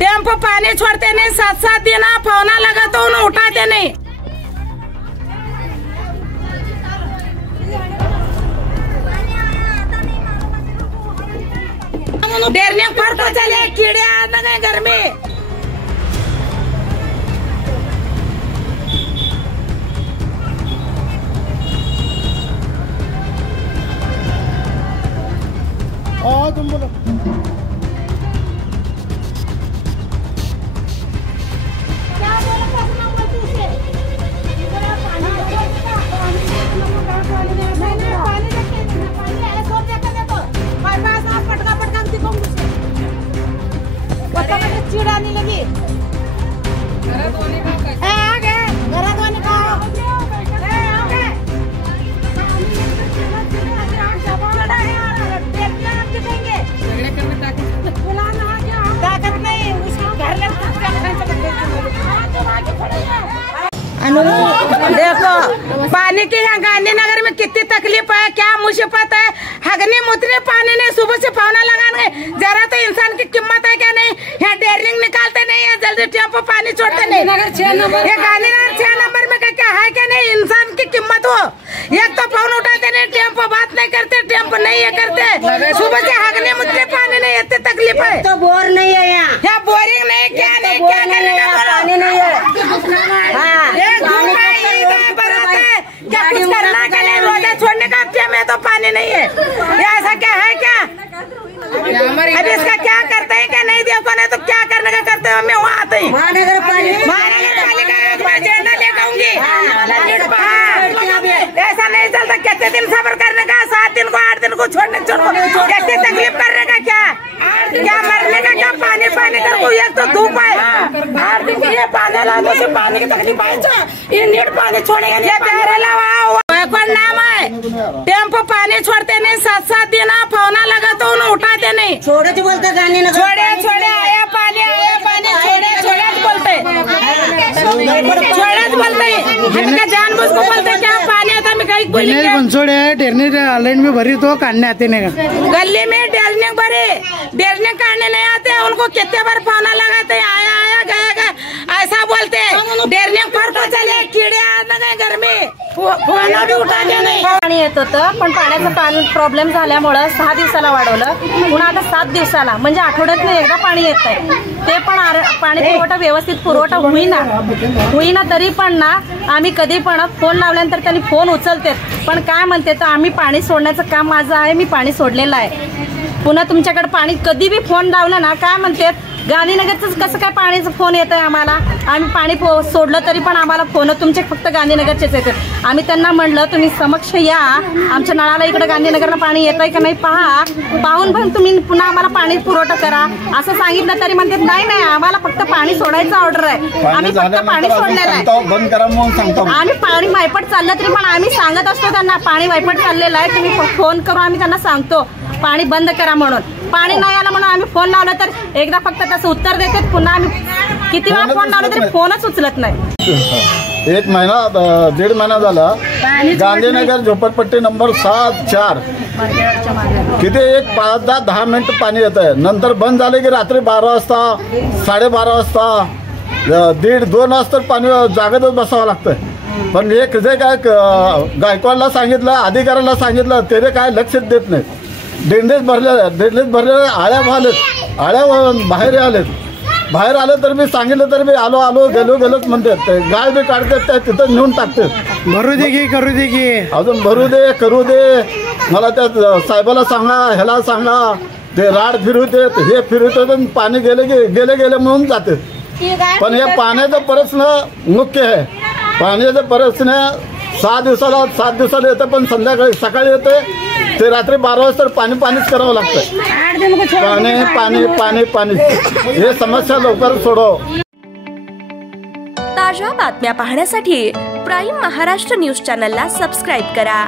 Tempo पानी छोड़ते नहीं, 7-7 दिन फोना लगा तो उन्हें उठाते नहीं। डेरने पर को चले कीड़े आ गए घर में। तुम बोलो चिड़ा नहीं लगी देखो पानी की यहाँ गांधीनगर में कितनी तकलीफ है, क्या मुसीबत है। हगने मुतने पानी नहीं, सुबह से पौना लगाने जरा तो इंसान की कीमत है क्या नहीं। यहाँ डेरिंग निकालते नहीं है, जल्दी टेम्पो पानी छोड़ते नहीं। ये गांधीनगर 6 नंबर में क्या है क्या नहीं, इंसान की कीमत हो। एक तो फोन उठाते नहीं, टेम्पो बात नहीं करते, टेम्पो नहीं ये करते। सुबह से हगने मुतने पानी नहीं, इतनी तकलीफ है। तो बोर नहीं है यहाँ बोरिंग नहीं, क्या नहीं, क्या करेगा, पानी नहीं है। क्या कुछ करना का नहीं, रोजा छोड़ने का हफ्ते में तो पानी नहीं है। ये ऐसा क्या है क्या? अभी इसका क्या करते हैं क्या नहीं, देखो नहीं तो क्या करने का करते हैं। मैं वहाँ आते ही महानगर पालिका झंडा लेकर आऊंगी। ऐसा नहीं चलता, कितने दिन सब्र करने का, 7 दिन को 8 दिन को छोड़ने कितनी तकलीफ करने का, क्या मरने का, क्या पानी कर को। एक तो धूप है, 8 दिन के लिए पानी ला दो, पानी की तकलीफ है। ये नीट पानी छोड़ेगा नाम है। टेम्पो पानी छोड़ते नहीं, 7-7 दिन फोना लगा तो उन्हें उठाते नहीं। छोड़े तो बोलते गांधीनगर छोड़े आया पानी छोड़े बोलते जानबूझ को बोलते क्या पानी आता। मैं कहीं बनसोड़े टेरने लाइन में भरी तो काटने आते नहीं, गली में डेरने काटने नहीं आते। उनको कितने बार फोना लगाते, आया गया ऐसा बोलते। डेरने पर को चले कीड़े आ गए घर में, फोना भी उठाते नाही। पाणी येत होतं, पण पाण्याचं प्रॉब्लेम झाल्यामुळे 6 दिवसाला वाढवलं, पुन्हा आता 7 दिवसाला, म्हणजे आठवड्यातून एकदा पाणी येत आहे। ते पण पाणी पुरवठा व्यवस्थित पुरवठा होईना तरी पण ना आम्ही कधी पण फोन लावल्यानंतर त्यांनी फोन उचलते, पण काय म्हणते तर आम्ही पाणी सोडण्याचं काम माझं आहे, मी पाणी सोडलेलं आहे। पुन्हा तुमच्याकडे पाणी कधी भी फोन लावला ना काय म्हणते, गांधीनगरच कसं काय पाणीचं फोन येत आहे आम्हाला, आम्ही पाणी सोडलं तरी पण आम्हाला फोन तुमचे फक्त गांधीनगरचेच येतात। आम्ही त्यांना म्हणलं तुम्ही समक्ष या, आमच्या नळाला इकडे गांधीनगरला पाणी येतंय का नाही पहा, पाहून पण तुम्ही पुन्हा आम्हाला पाणी पुरवठा करा असं सांगितलं तरी म्हणतात नाही आम्हाला फक्त पाणी सोडायचं ऑर्डर आहे, आम्ही फक्त पाणी सोडलेलं आहे, बंद करा म्हणून सांगतो। आम्ही पाणी वायपट चाललं तरी पण आम्ही सांगत असतो त्यांना पाणी वायपट चाललेलं आहे, तुम्ही फोन करून आम्ही त्यांना सांगतो पाणी बंद करा म्हणून। पाणी नाही आलं म्हणून आम्ही फोन लावला तर एकदा फक्त तसं उत्तर देतात, पुन्हा आम्ही किती वेळा फोन लावला तरी फोनच उचलत नाही। 1 महिना 1.5 महिना झाला गांधीनगर झोपडपट्टी नंबर 7-4 किती 5-10 मिनिट पाणी येत आहे, नंतर बंद झाले की रात्री 12 वाजता 12:30 वाजता 1:30-2 वाजता पाणी जागेतच बसावं लागतं। पण हे जे काय गायकवाडला सांगितलं, अधिकाऱ्याला सांगितलं, ते काय लक्षात देत नाहीत। ड्रेनेज भरले आळ्या बाहेर आले तर मी सांगितलं तर मी आलो गेलोच म्हणतात, गाय बी काढतात तिथं नेऊन टाकतात। भरू दे की करू दे की अजून भरू दे करू दे, मला त्या साहेबाला सांगा, ह्याला सांगा, ते राड फिरू देत हे फिरवतात, पाणी गेले म्हणून जातात। पण हे पाण्याचा प्रश्न मुख्य आहे, पाण्याचा प्रश्न 7 दिवसाला येतं, पण संध्याकाळी सकाळी येते ते रात्री 12 वाजता पाणीच करावं लागतं। पाणी हे समस्या लवकर सोडव। ताज्या बातम्या पाहण्यासाठी प्राईम महाराष्ट्र न्यूज चॅनलला सबस्क्राईब करा।